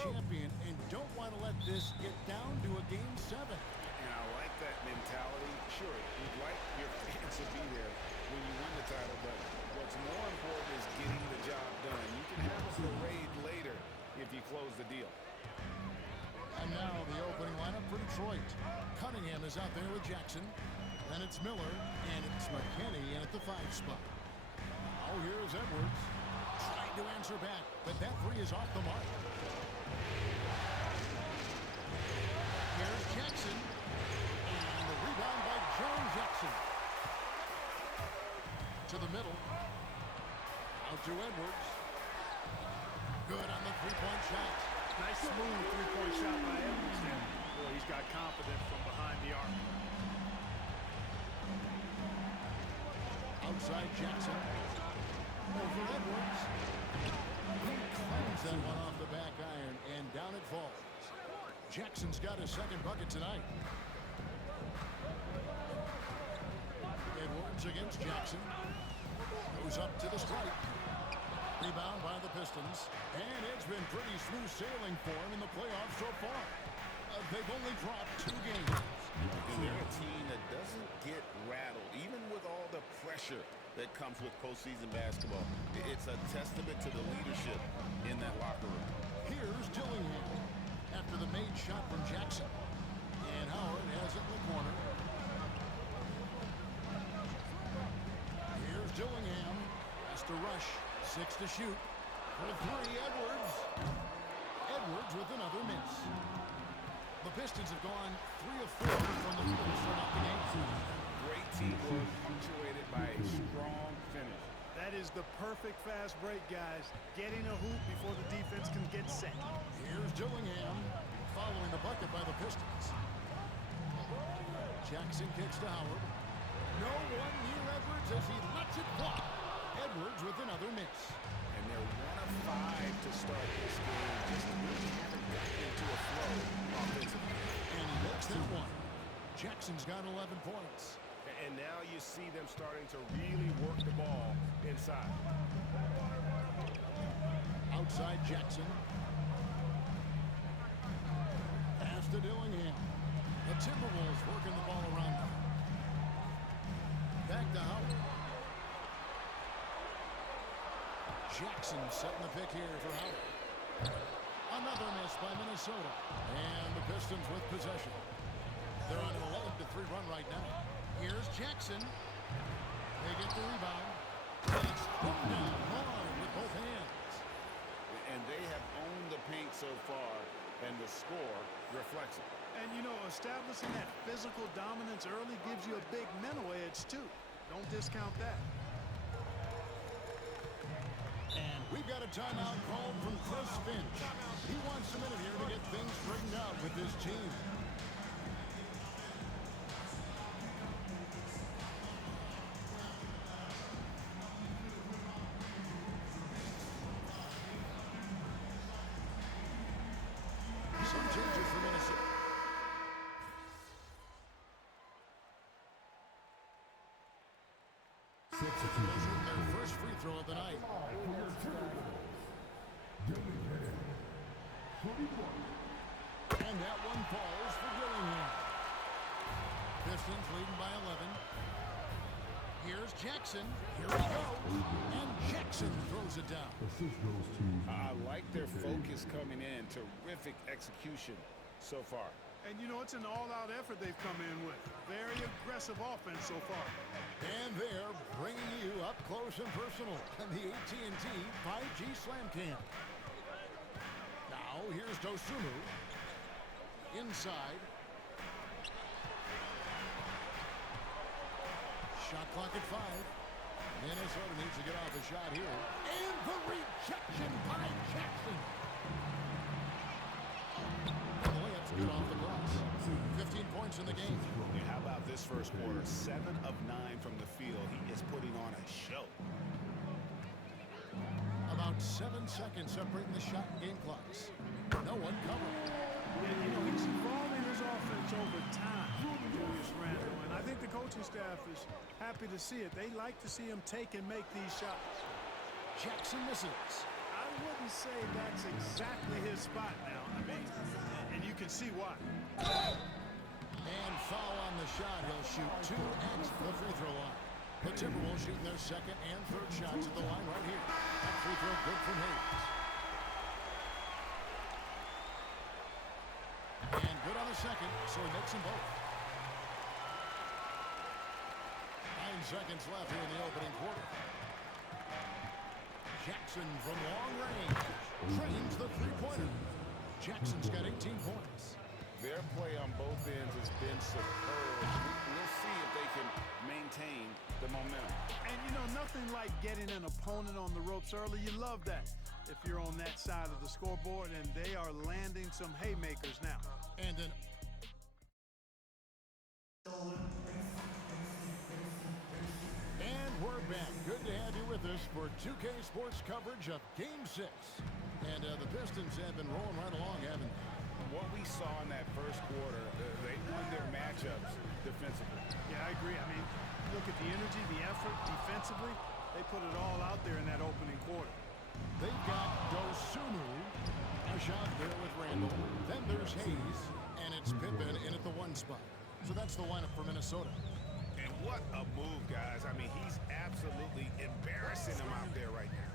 champion and don't want to let this get down to a Game 7. And I like that mentality. Sure, you'd like your fans to be there when you win the title, but what's more important is getting the job done. You can have a parade later if you close the deal. And now the opening lineup for Detroit. Cunningham is out there with Jackson. Then it's Miller, and it's McKinney in at the 5 spot. Now here's Edwards. Trying to answer back, but that three is off the mark. Here's Jackson. And the rebound by John Jackson. To the middle. Out to Edwards. Good on the three-point shot. Nice smooth three-point shot by Edwards there. Boy, he's got confidence from behind the arc. Outside Jackson. Over Edwards. He claims that one off the back iron, and down it falls. Jackson's got his second bucket tonight. Edwards against Jackson. Goes up to the stripe. Rebound by the Pistons. And it's been pretty smooth sailing for him in the playoffs so far. They've only dropped 2 games. And they're a team that doesn't get rattled, even with all the pressure that comes with postseason basketball. It's a testament to the leadership in that locker room. Here's Dillingham after the made shot from Jackson. And Howard has it in the corner. Here's Dillingham. Has to rush. 6 to shoot. For 3, Edwards. Edwards with another miss. The Pistons have gone 3 of 4 from the field to start out the game. Great teamwork punctuated by a strong finish. That is the perfect fast break, guys. Getting a hoop before the defense can get set. Here's Dillingham following the bucket by the Pistons. Jackson kicks to Howard. No one near Edwards as he lets it fly. Edwards with another miss. And they're 1 of 5 to start this game. Just really haven't gotten into a flow offensively. And he makes that one. Jackson's got 11 points. And now you see them starting to really work the ball inside. Outside Jackson. Pass to Dillingham. The Timberwolves working the ball around them. Back to Howard. Jackson setting the pick here for Howard. Another miss by Minnesota. And the Pistons with possession. They're on an 11-3 run right now. Here's Jackson. They get the rebound. And it's thrown down hard with both hands. And they have owned the paint so far, and the score reflects it. And, you know, establishing that physical dominance early gives you a big mental edge, too. Don't discount that. And we've got a timeout called from Chris Finch. He wants a minute here to get things straightened out with his team. Some changes for Minnesota. Their first free throw of the night. And that one falls for Dillingham. Pistons leading by 11. Here's Jackson. Here he goes. And Jackson throws it down. I like their focus coming in. Terrific execution so far. And, you know, it's an all-out effort they've come in with. Very aggressive offense so far. And they're bringing you up close and personal on the AT&T 5G Slam Cam. Now, here's Dosunmu. Inside. Shot clock at 5. Minnesota needs to get off a shot here. And the rejection by Jackson. The layup's good off the glass. 15 points in the game. Yeah, how about this first quarter? 7 of 9 from the field. He is putting on a show. About 7 seconds separating the shot and game clocks. No one covering. And, you know, he's evolving his offense over time, Julius Randle. And I think the coaching staff is happy to see it. They like to see him take and make these shots. Jackson misses. I wouldn't to say that's exactly his spot now. I mean, and you can see why. And foul on the shot. He'll shoot 2 at the free throw line. The Timberwolves shooting their second and third shots at the line right here. That free throw good from Hayes. And good on the second, so he makes them both. 9 seconds left here in the opening quarter. Jackson from long range trains the three-pointer. Jackson's got 18 points. Their play on both ends has been superb. We'll see if they can maintain the momentum. And, you know, nothing like getting an opponent on the ropes early. You love that if you're on that side of the scoreboard, and they are landing some haymakers now. And then we're back. Good to have you with us for 2K Sports coverage of Game 6. And the Pistons have been rolling right along, haven't they? What we saw in that first quarter, they won their matchups defensively. Yeah, I agree. I mean, look at the energy, the effort defensively. They put it all out there in that opening quarter. They've got Dosunmu, a shot there with Randall. Then there's Hayes, and it's Pippen in at the 1 spot. So that's the lineup for Minnesota. And what a move, guys. I mean, he's absolutely embarrassing them out there right now.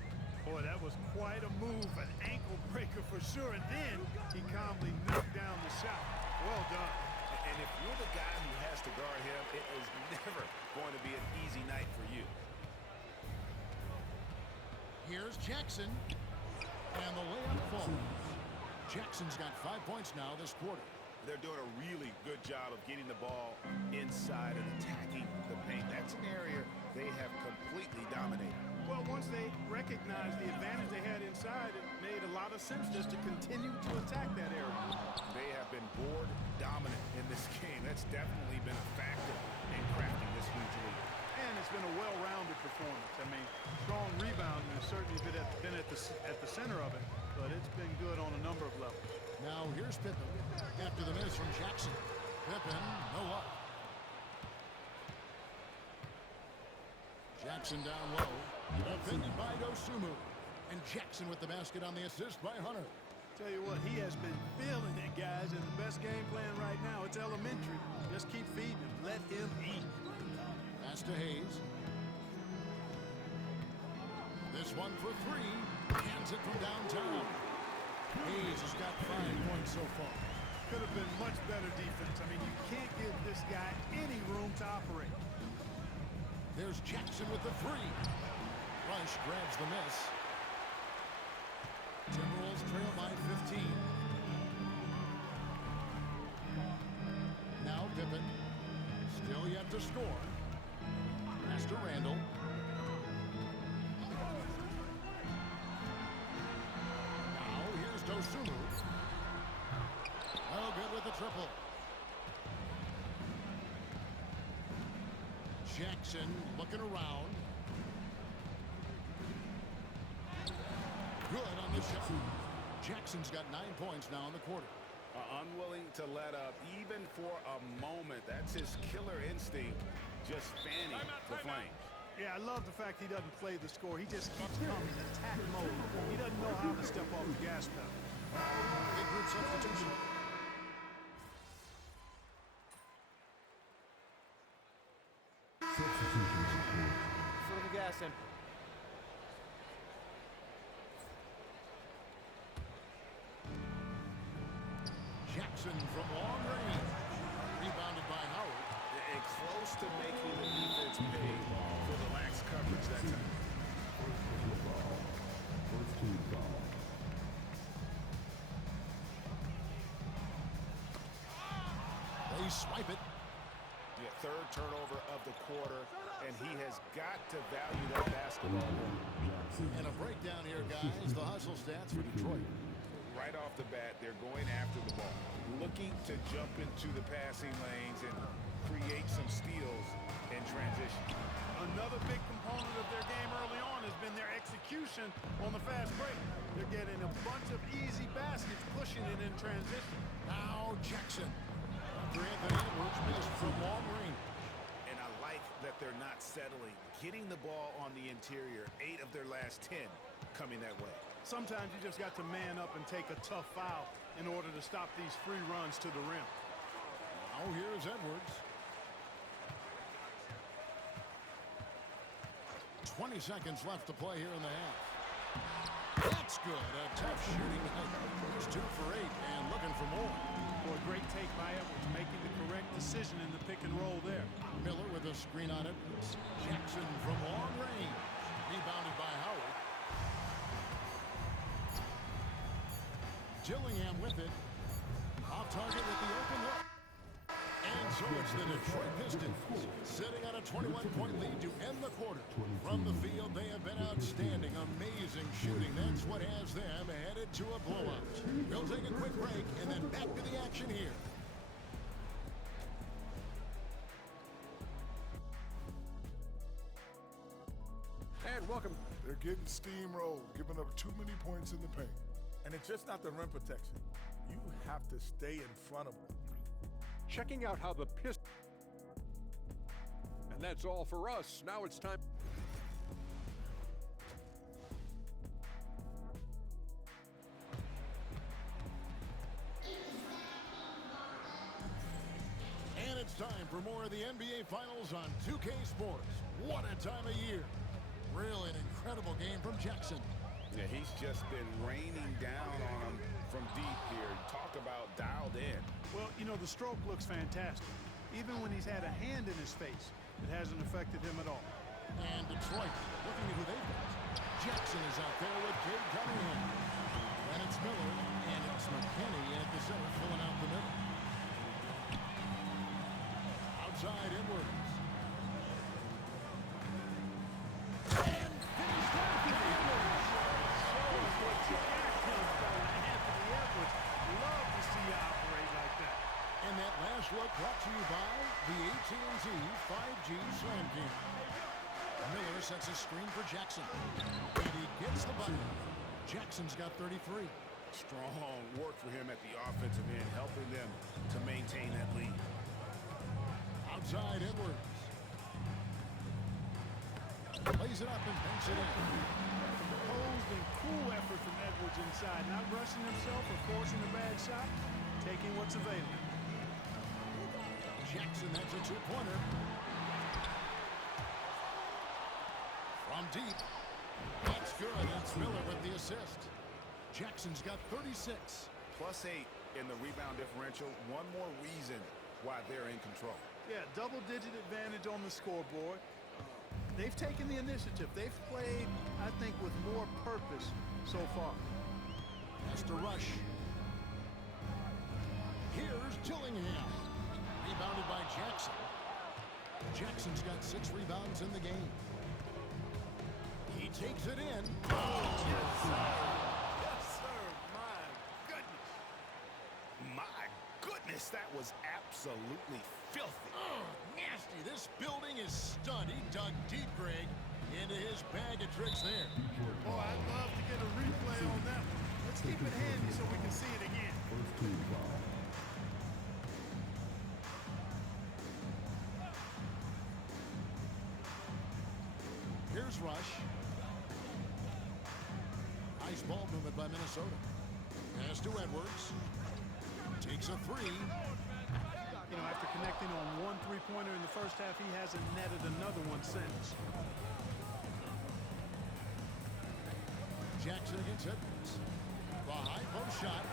Boy, that was quite a move, an ankle breaker for sure. And then he calmly knocked down the shot. Well done. And if you're the guy who has to guard him, it is never going to be an easy night for you. Here's Jackson, and the layup falls. Jackson's got 5 points now this quarter. They're doing a really good job of getting the ball inside and attacking the paint. That's an area they have completely dominated. Well, once they recognized the advantage they had inside, it made a lot of sense just to continue to attack that area. They have been board dominant in this game. That's definitely been a factor in crafting this huge lead. And it's been a well-rounded performance. I mean, strong rebounding has certainly been at the center of it, but it's been good on a number of levels. Now here's Pippen after the miss from Jackson. Pippen, no luck. Jackson down low. Defended by Dosunmu. And Jackson with the basket on the assist by Hunter. Tell you what, he has been feeling it, guys, and the best game plan right now, it's elementary. Just keep feeding him. Let him eat. Pass to Hayes. This one for 3. Hands it from downtown. Hayes has got 5 points so far. Could have been much better defense. I mean, you can't give this guy any room to operate. There's Jackson with the 3. Rush grabs the miss. Timberwolves trail by 15. Now Pippen. Still yet to score. Pass to Randall. Now here's Dosunmu. Oh, good with the triple. Jackson looking around. Good on the shot. Jackson's got 9 points now in the quarter. Unwilling to let up even for a moment. That's his killer instinct, just fanning the flames. Yeah, I love the fact he doesn't play the score. He just keeps coming, attack mode. He doesn't know how to step off the gas pedal. Big group substitution. Fill the gas in. Jackson from long range. Rebounded by Howard. And close to making the defense pay for the lax coverage that time. They swipe it. Yeah, third turnover of the quarter, and he has got to value that basketball. And a breakdown here, guys. The hustle stats for Detroit. Right off the bat, they're going after the ball, looking to jump into the passing lanes and create some steals in transition. Another big component of their game early on has been their execution on the fast break. They're getting a bunch of easy baskets, pushing it in transition. Now Jackson. After Anthony Edwards missed from long range. And I like that they're not settling, getting the ball on the interior. 8 of their last 10 coming that way. Sometimes you just got to man up and take a tough foul in order to stop these free runs to the rim. Now here's Edwards. 20 seconds left to play here in the half. That's good. A tough shooting night. He's 2 for 8 and looking for more. Boy, great take by Edwards, making the correct decision in the pick and roll there. Miller with a screen on it. Jackson from long range. Rebounded by Howard. Gillingham with it. Off target with the open look. And so it's the Detroit Pistons sitting on a 21-point lead to end the quarter. From the field, they have been outstanding. Amazing shooting. That's what has them headed to a blowout. We'll take a quick break and then back to the action here. And welcome. They're getting steamrolled, giving up too many points in the paint. And it's just not the rim protection. You have to stay in front of them. Checking out how the Pistons. And that's all for us. Now it's time. And it's time for more of the NBA Finals on 2K Sports. What a time of year. Really an incredible game from Jackson. Yeah, he's just been raining down on him from deep here. Talk about dialed in. Well, you know, the stroke looks fantastic. Even when he's had a hand in his face, it hasn't affected him at all. And Detroit, looking at who they've got. Jackson is out there with Cade Cunningham. And it's Miller, and it's McKinney at the center, filling out the middle. Outside Edwards. And finished off with Edwards. Shows what you got, fella. Anthony Edwards. Love to see you operate like that. And that last look brought to you by the AT&T 5G Slam Game. Miller sets a screen for Jackson. And he gets the button. Jackson's got 33. Strong work for him at the offensive end, helping them to maintain that lead. Outside Edwards. Lays it up and banks it in. Composed and cool effort from Edwards inside. Not rushing himself or forcing a bad shot. Taking what's available. Jackson, that's a two-pointer. From deep. That's good. It's Miller with the assist. Jackson's got 36. +8 in the rebound differential. One more reason why they're in control. Yeah, double-digit advantage on the scoreboard. They've taken the initiative. They've played, I think, with more purpose so far. Has to rush. Here's Gillingham. Rebounded by Jackson. Jackson's got 6 rebounds in the game. He takes it in. Oh, yes, sir. Yes, sir. My goodness. My goodness, that was absolutely filthy. Oh, nasty. This building is stunned. He dug deep, Greg, into his bag of tricks there. Boy, I'd love to get a replay on that one. Let's keep it handy so we can see it again. Here's Rush. Nice ball movement by Minnesota. Pass to Edwards. Takes a 3. You know, after connecting on 1 3-pointer in the first half, he hasn't netted another one since. Jackson against Edwards. The high post shot.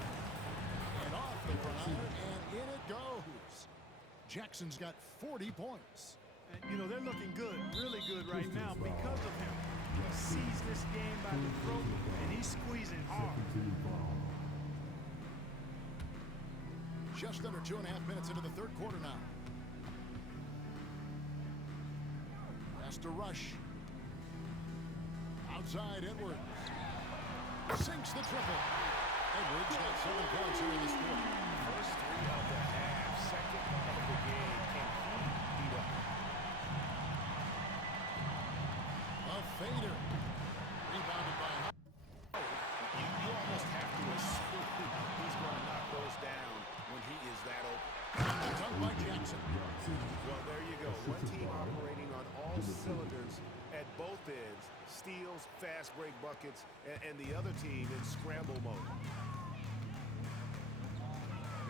And off the front, and in it goes. Jackson's got 40 points. And, you know, they're looking good, really good right now because of him. He sees this game by the throat, and he's squeezing hard. Just under 2.5 minutes into the third quarter now. Has to rush. Outside Edwards. Sinks the triple. Edwards got 7 points here in this quarter. First 3 of the half, second of the game. Can he beat up? A fader. Rebounded by You almost have to assume he's going to knock those down when he is that open. Dunk by Jackson. Jackson. Well, there you go. One team operating on all cylinders at both ends. Steals, fast break buckets, and the other team in scramble mode.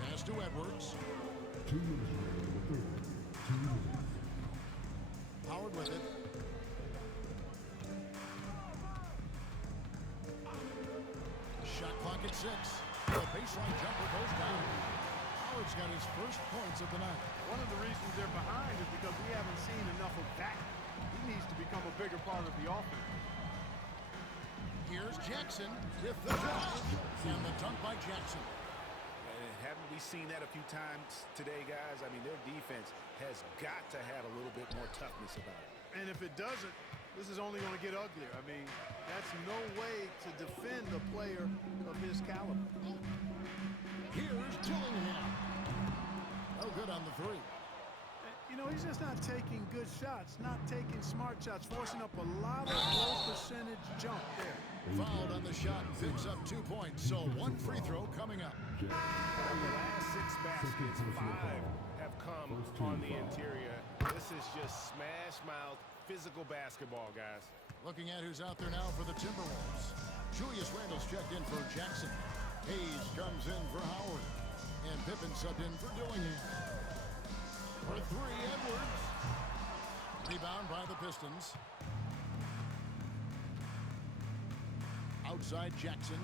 Pass to Edwards. Howard with it. Shot clock at 6. The baseline jumper goes down. Howard's got his first points of the night. One of the reasons they're behind is because we haven't seen enough of that. He needs to become a bigger part of the offense. Here's Jackson with the drive and the dunk by Jackson. And haven't we seen that a few times today, guys? I mean, their defense has got to have a little bit more toughness about it. And if it doesn't, this is only going to get uglier. I mean, that's no way to defend a player of his caliber. Here's Dillingham. No good on the three. You know, he's just not taking good shots, not taking smart shots, forcing up a lot of low percentage jump there. Fouled on the shot, picks up 2 points, so one free throw coming up. The last 6 baskets, 5 have come on the interior. This is just smash-mouth, physical basketball, guys. Looking at who's out there now for the Timberwolves. Julius Randle's checked in for Jackson. Hayes comes in for Howard. And Pippen subbed in for Dillingham. For 3, Edwards. Rebound by the Pistons. Outside Jackson.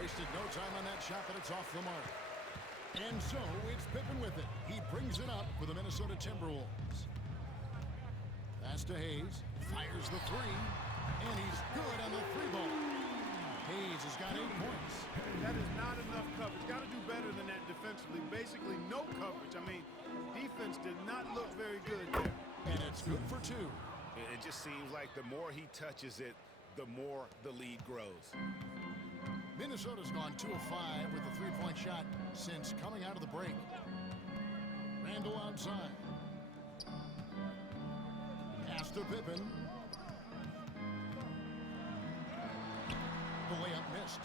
Wasted no time on that shot, but it's off the mark. And so it's Pippen with it. He brings it up for the Minnesota Timberwolves. Pass to Hayes. Fires the 3. And he's good on the 3-ball. Hayes has got 8 points. That is not enough coverage. Got to do better than that defensively. Basically, no coverage. I mean, defense did not look very good there. And it's good for 2. It just seems like the more he touches it, the more the lead grows. Minnesota's gone 2 of 5 with a 3-point shot since coming out of the break. Randle outside. Pass to Pippen. The layup missed.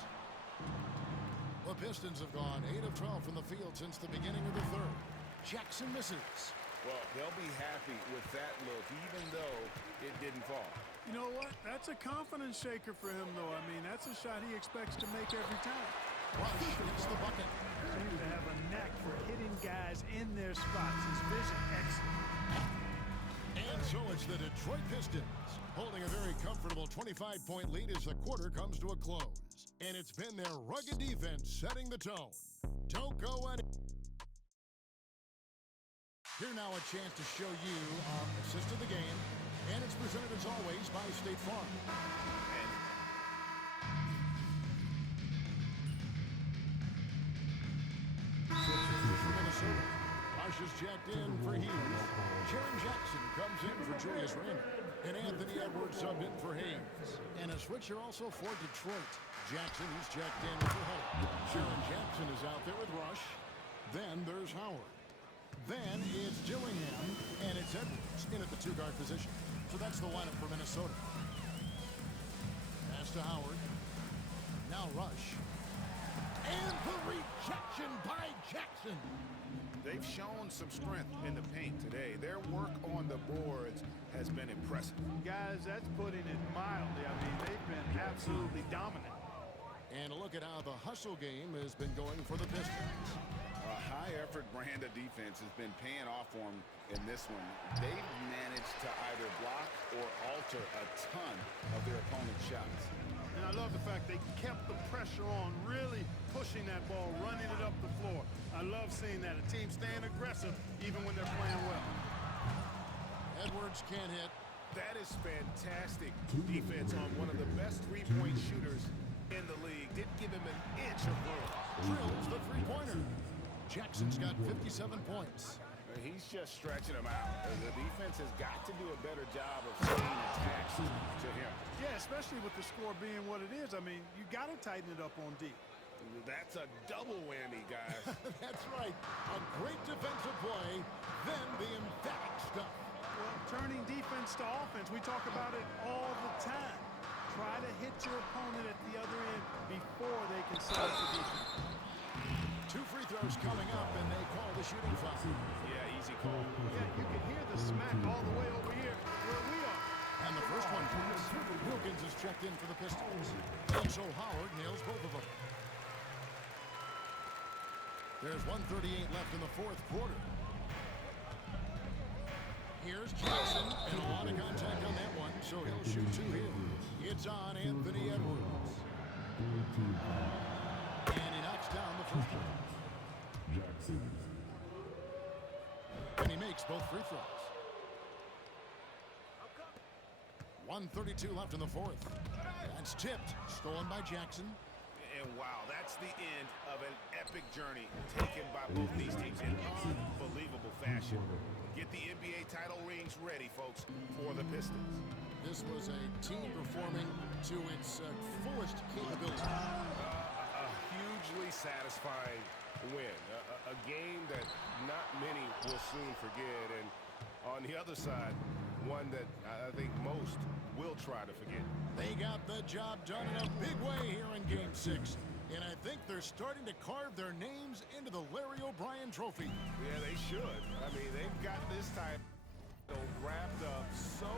The Pistons have gone 8 of 12 from the field since the beginning of the third. Jackson misses. Well, they'll be happy with that look, even though it didn't fall. You know what? That's a confidence shaker for him, though. I mean, that's a shot he expects to make every time. Rush hits the bucket. Seems to have a knack for hitting guys in their spots. His vision excellent. And so it's the Detroit Pistons holding a very comfortable 25-point lead as the quarter comes to a close. And it's been their rugged defense setting the tone. Don't go any. Here now a chance to show you our assist of the game. And it's presented as always by State Farm. For Minnesota, Rush is checked in for Hughes. Jaren Jackson comes in for Julius Randle. And Anthony Edwards subbed in for Hayes. And a switcher also for Detroit. Jackson, he's checked in for Huddle. Jaren Jackson is out there with Rush. Then there's Howard. Then it's Dillingham, and it's Edwards in at the 2-guard position. So that's the lineup for Minnesota. Pass to Howard. Now Rush. And the rejection by Jackson. They've shown some strength in the paint today. Their work on the boards has been impressive. Guys, that's putting it mildly. I mean, they've been absolutely dominant. And look at how the hustle game has been going for the Pistons. A high-effort brand of defense has been paying off for them in this one. They've managed to either block or alter a ton of their opponent's shots. And I love the fact they kept the pressure on, really pushing that ball, running it up the floor. I love seeing that. A team staying aggressive even when they're playing well. Edwards can't hit. That is fantastic defense on one of the best three-point shooters in the league. Didn't give him an inch of room. Drills the three-pointer. Jackson's got 57 points. He's just stretching him out. The defense has got to do a better job of staying attached to him. Yeah, especially with the score being what it is. I mean, you got to tighten it up on D. That's a double whammy, guys. That's right. A great defensive play, then the emphatic stuff. Well, turning defense to offense, we talk about it all the time. Try to hit your opponent at the other end before they can set up the defense. 2 free throws coming up, and they call the shooting foul. Yeah, easy call. Yeah, you can hear the smack all the way over here where we are. And the first one comes. Wilkins is checked in for the Pistons. And so Howard nails both of them. There's 1:38 left in the fourth quarter. Here's Jackson, and a lot of contact on that one, so he'll shoot two here. It's on Anthony Edwards. And he knocks down the first one. And he makes both free throws. 1:32 left in the fourth. That's tipped, stolen by Jackson. And wow, that's the end of an epic journey taken by both these teams in unbelievable fashion. Get the NBA title rings ready, folks, for the Pistons. This was a team performing to its fullest capability. A hugely satisfying win. A game that not many will soon forget. And on the other side, one that I think most will try to forget. They got the job done in a big way here in Game 6. And I think they're starting to carve their names into the Larry O'Brien Trophy. Yeah, they should. I mean, they've got this time wrapped up. So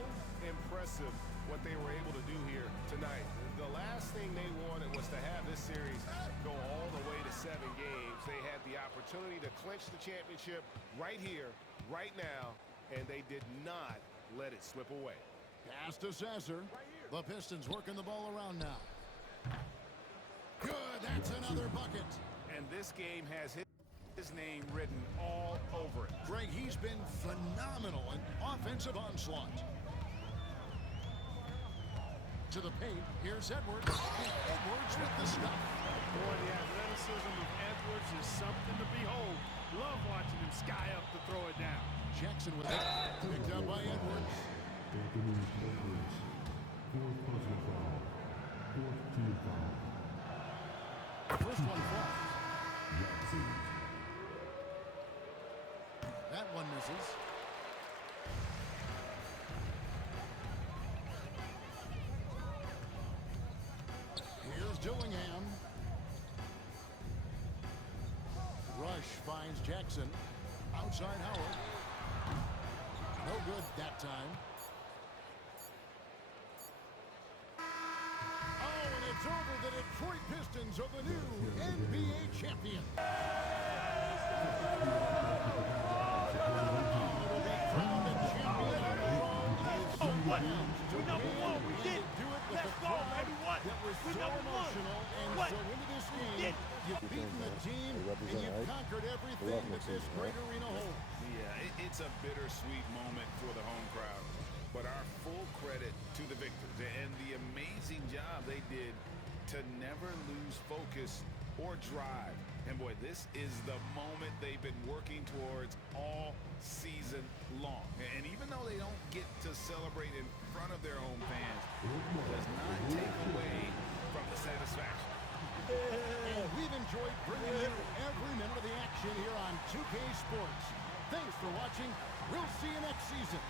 impressive what they were able to do here tonight. The last thing they wanted was to have this series go all the way to 7 games. They had the opportunity to clinch the championship right here, right now, and they did not let it slip away. Pass to Sasser. The Pistons working the ball around now. Good, that's another bucket. And this game has his name written all over it. Greg, he's been phenomenal in offensive onslaught. To the paint, here's Edwards. And Edwards with the stuff. Boy, the athleticism of Edwards is something to behold. Love watching him sky up to throw it down. Jackson with it. Picked up by Edwards. First one falls. That one misses. Here's Dillingham. Rush finds Jackson. Outside Howard. No good that time. Oh, and it's over. The Detroit Pistons are the new NBA champions. Oh, what? We're number one. We did. Let's go, baby. What? That was We're so number one. emotional and What? so into this We game. did. You've beaten the team and you've conquered everything that this great arena holds. Yeah, it's a bittersweet moment for the home crowd. But our full credit to the victors and the amazing job they did to never lose focus or drive. And boy, this is the moment they've been working towards all season long. And even though they don't get to celebrate in front of their own fans, it does not take away from the satisfaction. And we've enjoyed bringing you every minute of the action here on 2K Sports. Thanks for watching. We'll see you next season.